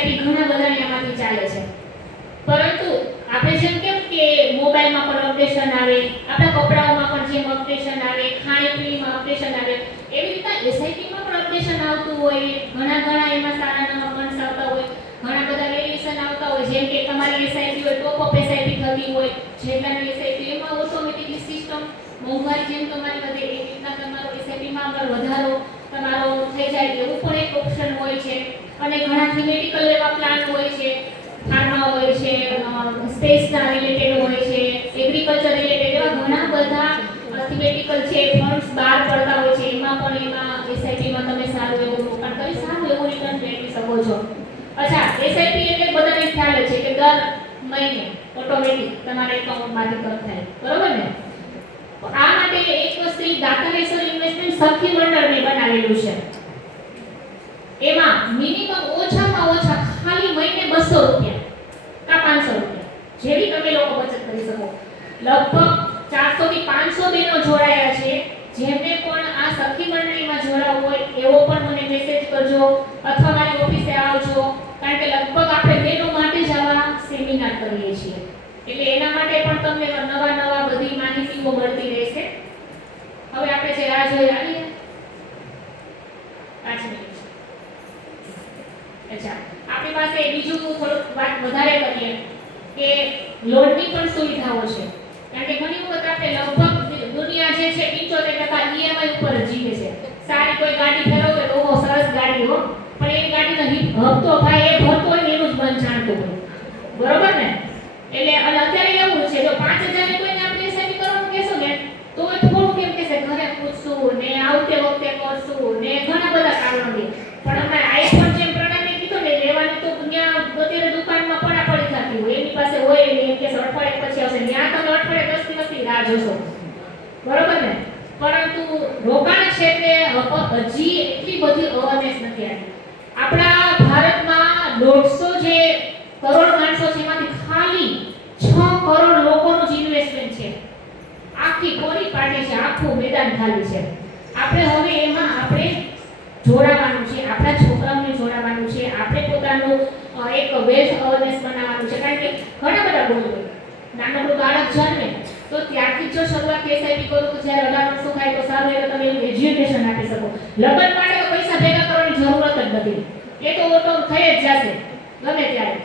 SIP ઘણા બધા એમાંથી ચાલે છે, પરંતુ આપણે જેમ કેમ કે મોબાઈલમાં પણ અપડેશન આવે, આપણા કપડાઓમાં પણ જેમ અપડેશન આવે, ખાણીપીણીમાં અપડેશન આવે, એવી રીતના એસઆઈપીમાં પણ અપડેશન આવતું હોય. ઘણા એમાં સારા નવા ફંડ્સ આવતા હોય, ઘણા બધા વેરિએશન આવતા હોય. જેમ કે તમારી એસઆઈપી હોય, ટોપ અપ એસઆઈપી થતી હોય, જેટલાની એસઆઈપી એમાં ઓટોમેટિકલી સિસ્ટમ મોંઘવારી જેમ તમારી વધે એ રીતના તમારો એસઆઈપીમાં આગળ વધારો તમારો થઈ જાય એવું પણ એક ઓપ્શન હોય છે. અને ઘણા થીમેટિકલ એવા પ્લાન હોય છે, ફાર્મા હોય છે, સ્પેસના રિલેટેડ હોય છે, એગ્રીકલ્ચર રિલેટેડ, એવા ઘણા બધા થીમેટિકલ છે ફંડ્સ બહાર પડતા હોય છે. એમાં એસઆઈપીમાં તમે સારું એવું રોકાણ કરી સારું એવું રિટર્ન મેળવી શકો છો. અચ્છા, એસઆઈપી એટલે બધાને ખ્યાલ છે કે દર મહિને ઓટોમેટિક તમારા એકાઉન્ટમાંથી કટ થાય, બરોબર ને? આ માટે એક શ્રી દાતારેશ્વર ઇન્વેસ્ટમેન્ટ સખી મંડળને બનાવેલું છે. એમાં મિનિમમ ઓછામાં ઓછા ખાલી મહિને 200 રૂપિયા કા 500 રૂપિયા જેવી તમે લોકો બચત કરી શકો. લગભગ 400 થી 500 બહેનો જોડાયા છે. જેમને પણ આ સખી મંડળીમાં જોડાવું હોય એવો પણ મને મેસેજ કરજો અથવા મારી ઓફિસે આવજો, કારણ કે લગભગ આપણે બહેનો માટે જ આવા સેમિનાર કરીએ છીએ, એટલે એના માટે પણ તમને નવા બધી માહિતીઓ મળતી રહેશે. હવે આપણે જે રાહ જોઈ આવી 5 મિનિટ. અચ્છા, આપણી પાસે બીજું થોડુંક વાત વધારે કરીએ કે લોનની પણ સુવિધાઓ છે, કારણ કે ઘણી વખત આપણે લગભગ દુનિયા જે છે 75% ઈએમઆઈ ઉપર જ જીવે છે. સારી કોઈ ગાડી ફેરવો તો બહુ સરસ ગાડી હો, પણ એ ગાડીનો હપ્તો ભાઈ એ ભરતો હોય ને એનું જ મન જાણતું હોય, બરોબર ને? એટલે અને અત્યારે એવું છે જો 5000 ની કોઈને આપણે એસઆઈપી કરવાનું કહેશો ને તો એ થોડું કેમ કહેશે ઘરે પૂછશું ને આવતે વખતે કરશું ને ઘણા બધા કારણો દે. પણ અમારે આઈફોન જેમ પ્રણામે કીધું ને લેવાની તો દુનિયા અત્યારે દુકાનમાં પડાપડી થતી હોય, એની પાસે હોય ને એમ કે અઠવાડિયા પછી આવશે, ત્યાં તમે અઠવાડિયા 10 દિવસની રાહ જોશો, બરોબર ને? પરંતુ રોકાણ ક્ષેત્રે હજી એટલી બધી અવેરનેસ નથી આવી. આપણા ભારતમાં 150 જે કરોડ માણસો છે એમાંથી ખાલી 6 કરોડ લોકોનું જ ઇન્વેસ્ટમેન્ટ છે. આખી કોરી પાટી છે, આખું મેદાન ખાલી છે. આપણે હવે એમાં આપણે જોડાવાનું છે, આપણા છોકરાઓને જોડાવાનું છે, આપણે પોતાનું એક વેલ્થ અવેરનેસ બનાવવાનું છે. કારણ કે ઘણા બધા ગોલ હોય. નાનકડું બાળક જન્મે તો ત્યારથી જો શરૂઆત એસઆઈપી કરો તો જ્યારે 18 વર્ષનું થાય તો સારું એટલે તમે એનું એજ્યુકેશન આપી શકો. લગ્ન માટે તો પૈસા ભેગા કરવાની જરૂરત જ નથી, એ તો ઓટો થઈ જ જશે ગમે ત્યારે.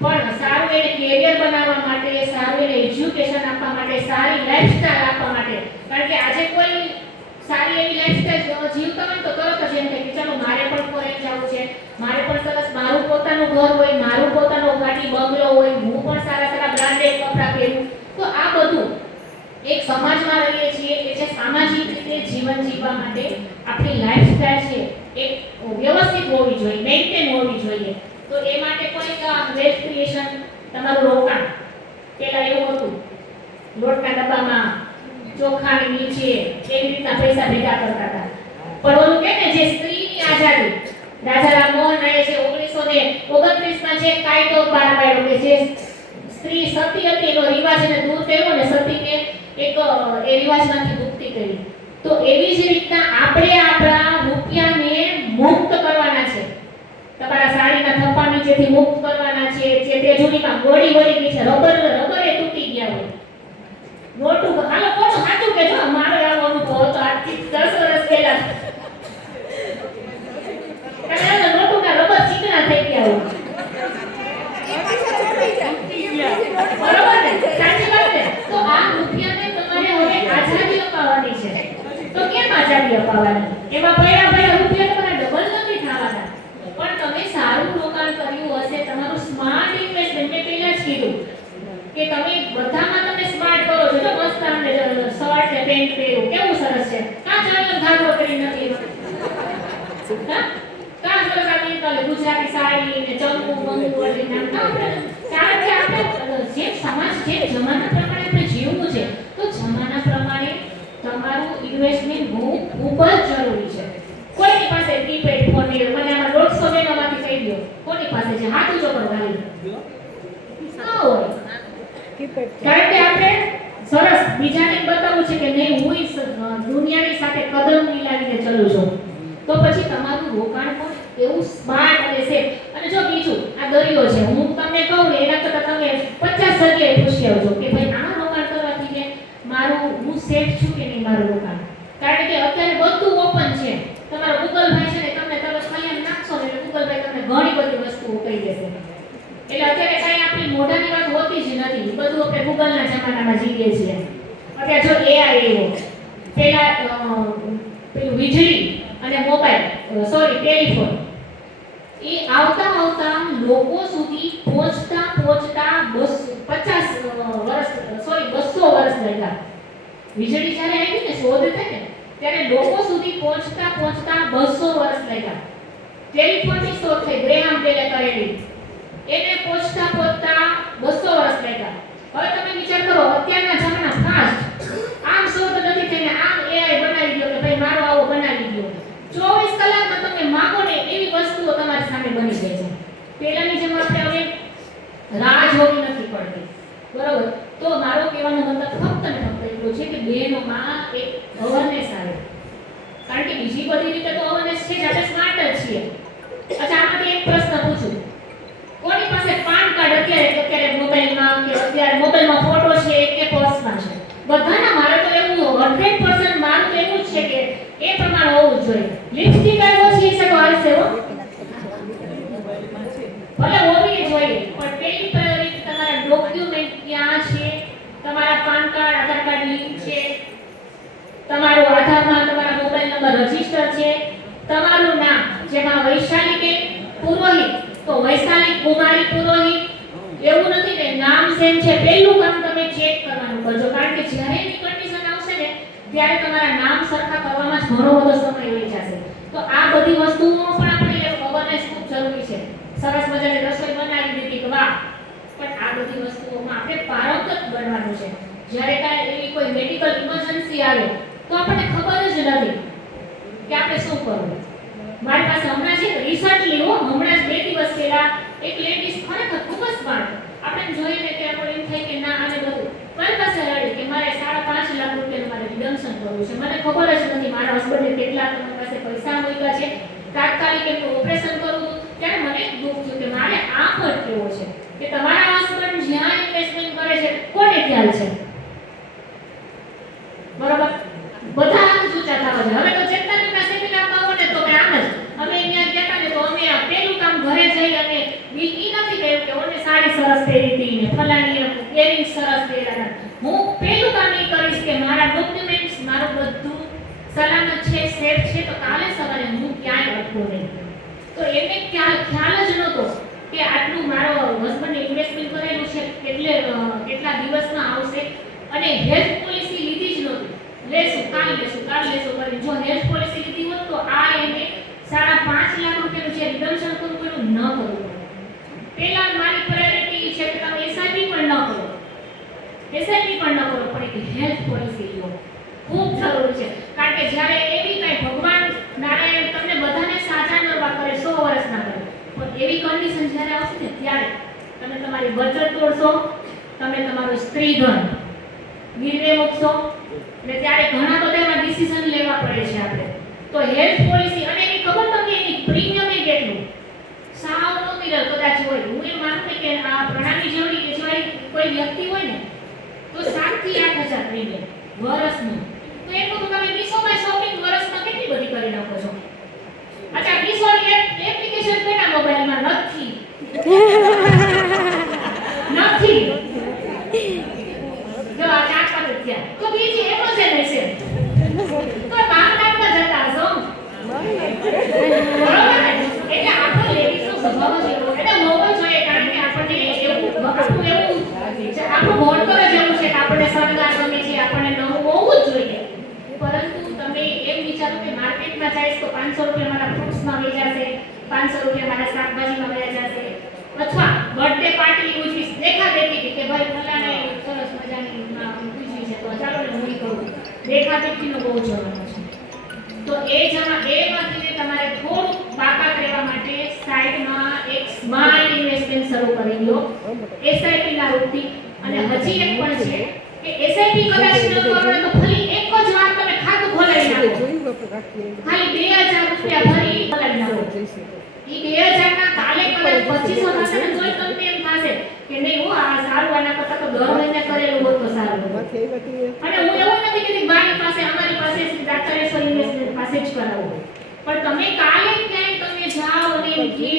પણ સારું એને કેરિયર બનાવવા માટે, સારું એને એજ્યુકેશન આપવા માટે, સારી લાઈફસ્ટાઈલ આપવા માટે, કારણ કે આજે કોઈ સારી એવી લાઈફસ્ટાઈલ જીવતા હોય તો તરત જ એમ થાય કે ચાલો મારે પણ ફોરેન જવું છે, મારે પણ સરસ મારું પોતાનું ઘર હોય, મારું પોતાનો ગાડી બંગલો હોય, હું પણ સારા બ્રાન્ડેડ કપડાં પહેરું. તો આ બધું એક સમાજમાં રહીએ છીએ એટલે સામાજિક રીતે જીવન જીવવા માટે આપણી લાઈફસ્ટાઈલ છે એક વ્યવસ્થિત હોવી જોઈએ, મેન્ટેન હોવી જોઈએ. તો એ માટે પણ એક વેલ્થ ક્રિએશન તમારું રોકાણ. પહેલા એવું હતું લોટના ડબ્બામાં ચોખાની નીચે એવી રીતના પૈસા ભેગા કરતા હતા. પણ ઓલું કે ને જે સ્ત્રીની આઝાદી, રાજા રામમોહન રાયે જે 1929માં જે કાયદો બહાર પાડ્યો કે જે સ્ત્રી સતી હતી એનો રિવાજને દૂર કર્યો ને સતીને એક એ રિવાજમાંથી મુક્તિ કરી. તો એવી જ રીતના આપણે આપણા રૂપિયાને મુક્ત કરવાના છે, તમારા સાડીના થપ્પા નીચેથી મુક્ત કરવાના છે. જે તેજુરીમાં ગોળી વળી ગઈ છે, રબરે તૂટી ગયા હોય, મોટું હાલો કોણ સાચું કે જો મારો આવો અનુભવ હતો આજથી 10 વર્ષ પહેલા. કારણ કે નોટુના રબર ચીકણા થઈ ગયા હોય, બરોબર ને? સાચી વાત ને? તો આ રૂપિયાને તમારે હવે આઝાદી અપાવવાની છે. તો કેમ આઝાદી અપાવવાની? એમાં પડ્યા રૂપિયા તમારા ડબલ નથી થવાના, પણ તમે સારું રોકાણ કર્યું હશે, તમારું સ્માર્ટ ઇન્વેસ્ટમેન્ટ. મેં પહેલા જ કીધું કે તમે બધામાં તમે સ્માર્ટ કરો છો. જો મસ્ત તમને શર્ટ ને પેન્ટ પહેર્યું કેવું સરસ છે, કા ચાલો ધાગો કરી નથી, કા સરસ આ ગુજરાતી સાડી ને ચંપુ બંગુ વળી નામ કારણ કે આપણે જે સમાજ જે જમાના પ્રમાણે આપણે જીવવું છે, તો જમાના પ્રમાણે તમારું ઇન્વેસ્ટમેન્ટ ખૂબ જ જરૂરી છે. કોઈની પાસે કીપેડ ફોન નહીં, મને આમાં 150 બેનોમાંથી કહી દો કોની પાસે છે, હાથ ઊંચો કરો ખાલી. ના હોય, કારણ કે આપણે સરસ બીજાને બતાવવું છે કે નહીં હું દુનિયાની સાથે કદમ મિલાવીને ચલું છું. તો પછી તમારું રોકાણ પણ એવું સ્માર્ટ અને સેફ. અને જો બીજું આ દરિયો છે, હું તમને કહું ને એના કરતાં તમે 50 જગ્યાએ પૂછી આવજો કે ભાઈ આ રોકાણ કરવાથી કે હું સેફ છું કે નહીં મારું રોકાણ. કારણ કે અત્યારે બધું ઓપન છે. તમારો ગૂગલ ભાઈ છે ને તમને તરત ખાલી એમ નાખશો ને એટલે ગૂગલ ભાઈ તમને ઘણી બધી વસ્તુઓ કહી દેશે. એટલે અત્યારે કાંઈ આપણી મોઢાની વાત હોતી જ નથી, બધું આપણે ગૂગલના જમાનામાં જીવીએ છીએ. અત્યારે જો એઆઈ એવો પેલા પેલું વીજળી અને મોબાઈલ ટેલિફોન એ આવતા લોકો સુધી પહોંચતા 200 વર્ષ લાગ્યા. વીજળી જ્યારે આવી ને શોધ થઈ ને ત્યારે લોકો સુધી પહોંચતા 200 વર્ષ લાગ્યા. ટેલિફોનની શોધ થઈ ગ્રેહામ બેલે કરેલી, એને પહોંચતા 200 વર્ષ લાગ્યા. હવે તમે વિચાર કરો અત્યારના જમાના ફાસ્ટ, આમ શોધ નથી થઈને આમ એઆઈ બનાવી દો કે ભાઈ મારો આવો બનાવી દો. 24 કલાકમાં તમે માંગો ને એવી વસ્તુઓ તમારી સામે બની જાય છે. પહેલાની જેમ આપણે હવે રાહ જોવી નથી પડતી, બરોબર? તો મારો કહેવાનો મતલબ ફક્ત ને ફક્ત એટલો છે કે બહેનોમાં એક અવેરનેસ આવે. કારણ કે બીજી બધી રીતે તો અવેરનેસ છે જ, આપણે સ્માર્ટ જ છીએ. અચ્છા, આમાંથી એક પ્રશ્ન પૂછું, કોની પાસે પાન કાર્ડ અત્યારે મોબાઈલમાં કે અત્યારે મોબાઈલમાં ફોટો છે કે પર્સમાં છે? બધાના. મારે તો એવું 100% મારું તો એવું જ છે કે એ પ્રમાણે હોવું જોઈએ. લિપસ્ટિક આવ્યો છે એ તો આવશે હો, ભલે હોવી જોઈએ, પણ પેલી પ્રાયોરિટી તમારા ડોક્યુમેન્ટ ક્યાં છે, તમારા પાન કાર્ડ આધાર કાર્ડ લિંક છે, તમારું આધારમાં તમારા મોબાઈલ નંબર રજીસ્ટર છે, તમારું નામ જેમાં વૈશાલી પુરોહિત તો વૈશાલી કુમારી પુરોહિત એવું નથી ને નામ સેમ છે. પહેલું કામ તમે ચેક કરવાનું કરજો, કારણ કે જ્યારે એની કન્ડિશન આવશે ને ત્યારે તમારા નામ સરખા કરવામાં જ ઘણો બધો સમય વહી જશે. તો આ બધી વસ્તુઓ પણ આપણે અવેરનેસ ખૂબ જરૂરી છે. સરસ મજાની રસોઈ બનાવી દીધી કે વાહ, પણ આ બધી વસ્તુઓમાં આપણે પારંગત બનવાનું છે. જ્યારે કાંઈ એવી કોઈ મેડિકલ ઇમરજન્સી આવે તો આપણને ખબર જ નથી કે આપણે શું કરવું. મારી પાસે હમણાં છે રિસન્ટલી હમણાં જ 2 દિવસ પહેલા એક લેડીઝ ખરેખર ખૂબ જ સ્માર્ટ, આપણે જોઈને કે આપણે એમ થાય કે ના આને બધું મારી પાસે રડી કે મારે 5.5 લાખ રૂપિયાનું મારે રિડમ્પશન કરવું છે, મને ખબર જ નથી મારા હસબન્ડે કેટલા તમારી પાસે પૈસા મૂક્યા છે, તાત્કાલિક એનું ઓપરેશન કરવું. ત્યારે મને દુઃખ થયું કે મારે આ પર કેવો છે કે તમારા હસબન્ડ જ્યાં ઇન્વેસ્ટમેન્ટ કરે છે કોને ખ્યાલ છે, બરોબર? બધા જ ઊંચા થવા છે. હવે તો ચેતનાના સેમિનારમાં આવો ને તો કે આમ જ અમે અહીંયા ગયા ને તો અમે આ પેલું કામ ઘરે જઈ અને ઈ નથી કહ્યું કે ઓને સાડી સરસ પહેરી હતી ને ફલાણી ઇયરિંગ સરસ પહેર્યા. હું પેલું કામ એ કરીશ કે મારા ડોક્યુમેન્ટ્સ મારું બધું સલામત છે, સેફ છે, તો કાલે સવારે હું ક્યાંય અટકો નહીં. તો એને ખ્યાલ જ નહોતો કે આટલું મારો હસબન્ડે ઇન્વેસ્ટમેન્ટ કરેલું છે કેટલા દિવસમાં આવશે, અને હેલ્થ પોલિસી લીધી જ નહોતી. કાલ લેશું કરી જો હેલ્થ પોલિસી લીધી હોત તો આ એને 5.5 લાખ રૂપિયાનું જે રિડમ્પશન કરવું પડ્યું ન કરવું. પહેલા મારી પ્રાયોરિટી છે કે તમે એસઆઈપી પણ ન કરો, પણ એક હેલ્થ પોલિસી લો, ખૂબ જરૂરી છે. કારણ કે જ્યારે એવી કઈ ભગવાન નારાયણ તમને બધાને સાજા નરવા કરે 100 વર્ષના કરે, પણ એવી કન્ડિશન જ્યારે આવશે ને ત્યારે તમે તમારી બચત તોડશો, તમે તમારું સ્ત્રીધન ગીરવે મૂકશો, એટલે ત્યારે ઘણા બધા એવા ડિસિઝન લેવા પડે છે આપણે. તો હેલ્થ પોલિસી અને એની ખબર તમને એની પ્રીમિયમ એ કેટલું સાવ નોમિનલ કદાચ હોય. હું એમ માનું કે આ પ્રણામી જેવડી કોઈ વ્યક્તિ હોય ને તો 7 થી 8,000 પ્રીમિયમ વર્ષનું. તો એટલું તો તમે મીશોમાં શોપિંગ વર્ષમાં કેટલી બધી કરી નાખો છો. અચ્છા, મીશોની એપ્લિકેશન કોના મોબાઈલમાં નથી? જો આ 4-5 થયા તો બીજી એમેઝોન હશે તો 12 લાખમાં જતા હશો, બરોબર ને? એટલે આપણો લેડીઝનો સ્વભાવ જ એવો, એટલે હોવો જોઈએ. કારણ કે આપણને એવું આપણું ભણતર જ એવું છે કે આપણને શણગાર ગમે છે, આપણને નવું હોવું જ જોઈએ. પરંતુ તમે એમ વિચારો કે માર્કેટમાં જઈશ તો 500 રૂપિયા મારા ફ્રૂટ્સમાં વહી જશે, 500 રૂપિયા મારા શાકભાજીમાં વહી જશે, અથવા બર્થડે પાર્ટી ઉજવીશ દેખાદેખી કે ભાઈ ફલાણે સરસ મજાની ઉજવી છે તો ચાલો ને હું કરું, દેખાદેખીનો બહુ જવાનો છે. તો એમાંથી તમારે થોડું બાકાત રહેવા માટે સાઈડમાં એક સ્માર્ટ ઇન્વેસ્ટમેન્ટ શરૂ કરી લો એસઆઈપી ના રૂપથી. અને હજી એક પણ છે કે એસઆઈપી કદાચ ન કરો તો ખાલી એક જ વાર તમે ખાતું ખોલાવી નાખો ખાલી 2000 રૂપિયા ભરી પગાડી નાખો. ઈ 2000 ના કાલે કદાચ 2500 થશે ને તોય તમને એમ થશે કે નહીં હો આ સારું, આના કરતા તો દર મહિને કરેલું હોત તો સારું. અને હું એવું નથી કહેતી મારી પાસે અમારી પાસે દાતારેશ્વર ઇન્વેસ્ટમેન્ટ પાસે જ કરાવો, પણ તમે કાલે ક્યાંય તમે જાઓ અને એમ કહે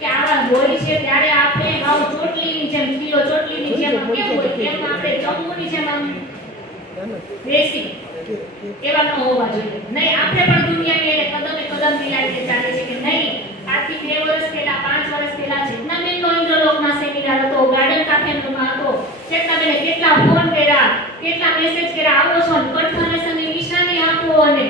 કે આવા હોય છે ત્યારે આપણે ભાવ ચોટલીની જેમ કિલો ચોટલીની જેમ કેમ હોય તેમ આપણે ચંપુની જેમ આમ બેસી એવા ન હોવા જોઈએ. નહીં આપણે પણ દુનિયાની એને કદમે કદમ મિલાવીને ચાલે છે કે નહીં આજથી 2 વર્ષ પહેલા 5 વર્ષ પહેલા ચેતનાબેનનો ઇન્દ્રલોકમાં સેમિનાર હતો, ગાર્ડન કાફેમાં હતો, ચેતનાબેને કેટલા ફોન કર્યા, કેટલા મેસેજ કર્યા, આવો છો કન્ફર્મેશનની નિશાની આપો અને